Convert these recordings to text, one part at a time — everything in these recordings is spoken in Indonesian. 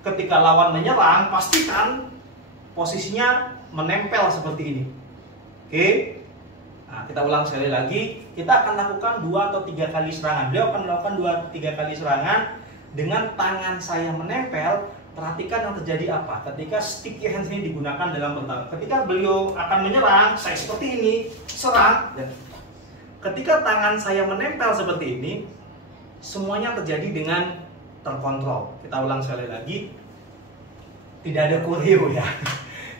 ketika lawan menyerang, pastikan posisinya menempel seperti ini. Oke. Nah, kita ulang sekali lagi. Kita akan lakukan 2 atau 3 kali serangan. Beliau akan melakukan 2-3 kali serangan dengan tangan saya menempel. Perhatikan yang terjadi apa ketika sticky hands ini digunakan dalam bertarung. Ketika beliau akan menyerang, saya seperti ini, serang. Dan ketika tangan saya menempel seperti ini, semuanya terjadi dengan terkontrol. Kita ulang sekali lagi. Tidak ada koreo ya.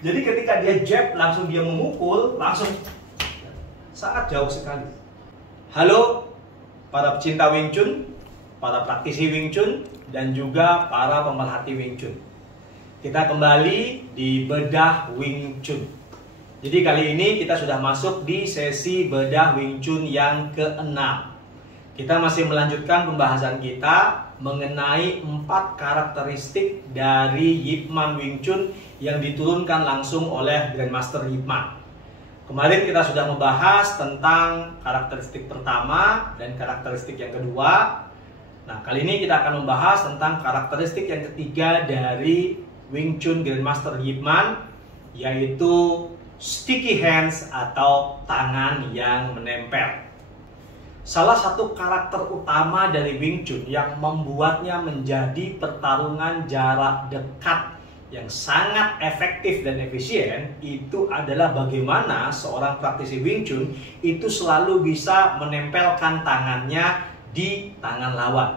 Jadi ketika dia jab, langsung dia memukul, langsung sangat jauh sekali. Halo para pecinta Wing Chun, para praktisi Wing Chun, dan juga para pemerhati Wing Chun. Kita kembali di bedah Wing Chun. Jadi kali ini kita sudah masuk di sesi bedah Wing Chun yang ke-6. Kita masih melanjutkan pembahasan kita mengenai 4 karakteristik dari Yip Man Wing Chun yang diturunkan langsung oleh Grandmaster Yip Man. Kemarin kita sudah membahas tentang karakteristik pertama dan karakteristik yang kedua. Nah, kali ini kita akan membahas tentang karakteristik yang ketiga dari Wing Chun Grandmaster Yip Man, yaitu sticky hands atau tangan yang menempel. Salah satu karakter utama dari Wing Chun yang membuatnya menjadi pertarungan jarak dekat yang sangat efektif dan efisien itu adalah bagaimana seorang praktisi Wing Chun itu selalu bisa menempelkan tangannya di tangan lawan.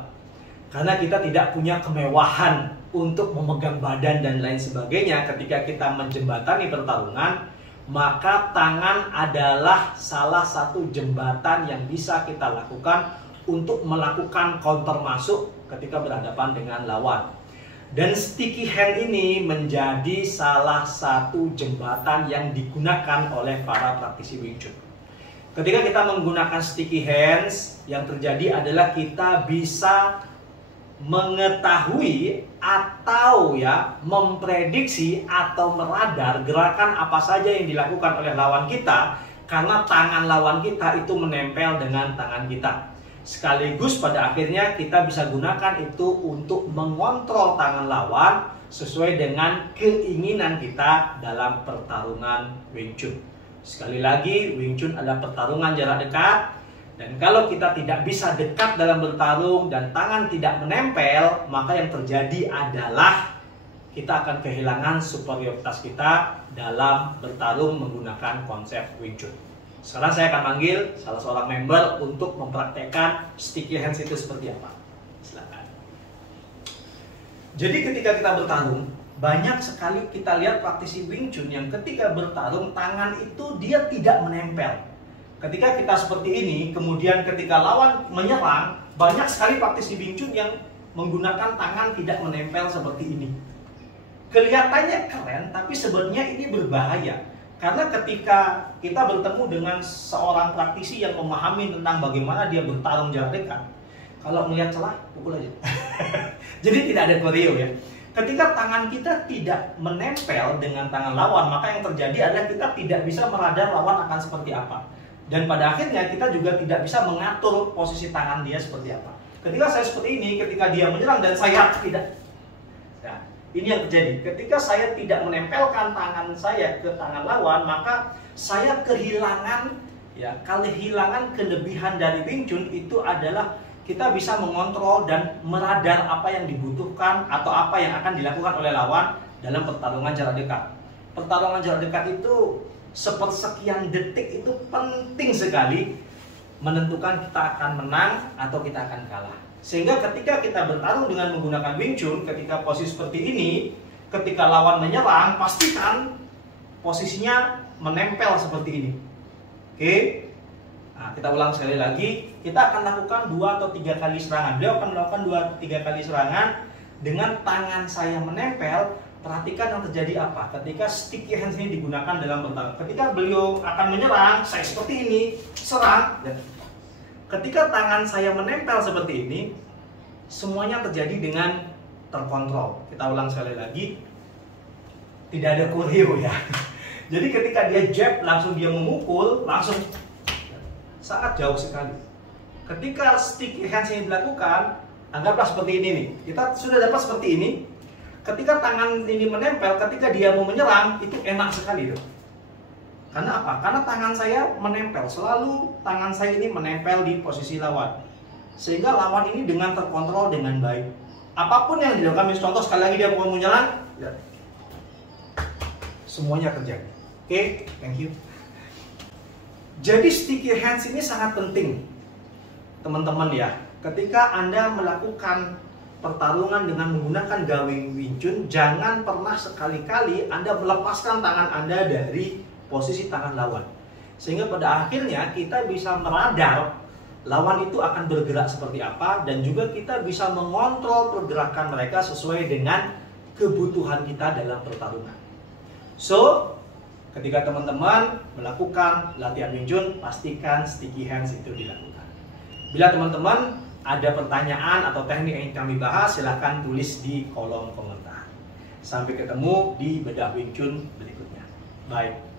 Karena kita tidak punya kemewahan untuk memegang badan dan lain sebagainya ketika kita menjembatani pertarungan, maka tangan adalah salah satu jembatan yang bisa kita lakukan untuk melakukan counter masuk ketika berhadapan dengan lawan. Dan sticky hand ini menjadi salah satu jembatan yang digunakan oleh para praktisi Wing Chun. Ketika kita menggunakan sticky hands, yang terjadi adalah kita bisa mengetahui atau memprediksi atau meradar gerakan apa saja yang dilakukan oleh lawan kita karena tangan lawan kita itu menempel dengan tangan kita. Sekaligus pada akhirnya kita bisa gunakan itu untuk mengontrol tangan lawan sesuai dengan keinginan kita dalam pertarungan Wing Chun. Sekali lagi, Wing Chun adalah pertarungan jarak dekat, dan kalau kita tidak bisa dekat dalam bertarung dan tangan tidak menempel, maka yang terjadi adalah kita akan kehilangan superioritas kita dalam bertarung menggunakan konsep Wing Chun. Sekarang saya akan panggil salah seorang member untuk mempraktekkan sticky hands itu seperti apa. Silakan. Jadi ketika kita bertarung, banyak sekali kita lihat praktisi Wing Chun yang ketika bertarung tangan itu dia tidak menempel. Ketika kita seperti ini, kemudian ketika lawan menyerang, banyak sekali praktisi Wing Chun yang menggunakan tangan tidak menempel seperti ini. Kelihatannya keren, tapi sebenarnya ini berbahaya. Karena ketika kita bertemu dengan seorang praktisi yang memahami tentang bagaimana dia bertarung jarak dekat, kalau melihat celah, pukul aja. Jadi tidak ada koreo ya. Ketika tangan kita tidak menempel dengan tangan lawan, maka yang terjadi adalah kita tidak bisa meradar lawan akan seperti apa. Dan pada akhirnya kita juga tidak bisa mengatur posisi tangan dia seperti apa. Ketika saya seperti ini, ketika dia menyerang dan saya tidak. Nah, ini yang terjadi. Ketika saya tidak menempelkan tangan saya ke tangan lawan, maka saya kehilangan kelebihan dari Wing Chun itu adalah kita bisa mengontrol dan meradar apa yang dibutuhkan atau apa yang akan dilakukan oleh lawan dalam pertarungan jarak dekat. Pertarungan jarak dekat itu sepersekian detik itu penting sekali menentukan kita akan menang atau kita akan kalah. Sehingga ketika kita bertarung dengan menggunakan Wing Chun, ketika posisi seperti ini, ketika lawan menyerang, pastikan posisinya menempel seperti ini. Oke? Nah, kita ulang sekali lagi. Kita akan lakukan 2 atau 3 kali serangan. Beliau akan melakukan 2-3 kali serangan dengan tangan saya menempel. Perhatikan yang terjadi apa ketika sticky hands ini digunakan dalam bertarung. Ketika beliau akan menyerang, saya seperti ini, serang. Dan ketika tangan saya menempel seperti ini, semuanya terjadi dengan terkontrol. Kita ulang sekali lagi. Tidak ada koreo ya. Jadi ketika dia jab, langsung dia memukul, langsung sangat jauh sekali. Ketika sticky hands ini dilakukan, anggaplah seperti ini nih. Kita sudah dapat seperti ini. ketika tangan ini menempel, ketika dia mau menyerang, itu enak sekali tuh. Karena apa? Karena tangan saya menempel, selalu tangan saya ini menempel di posisi lawan. Sehingga lawan ini dengan terkontrol dengan baik. Apapun yang dilakukan, contoh sekali lagi dia mau menyerang, ya, semuanya terjadi. Oke, thank you. Jadi sticky hands ini sangat penting, teman-teman ya. Ketika Anda melakukan pertarungan dengan menggunakan gawing Wing Chun, jangan pernah sekali-kali Anda melepaskan tangan Anda dari posisi tangan lawan, sehingga pada akhirnya kita bisa meradar lawan itu akan bergerak seperti apa, dan juga kita bisa mengontrol pergerakan mereka sesuai dengan kebutuhan kita dalam pertarungan. So, ketika teman-teman melakukan latihan Wing Chun, pastikan sticky hands itu dilakukan. Bila teman-teman ada pertanyaan atau teknik yang kami bahas, silahkan tulis di kolom komentar. Sampai ketemu di bedah Wing Chun berikutnya. Bye.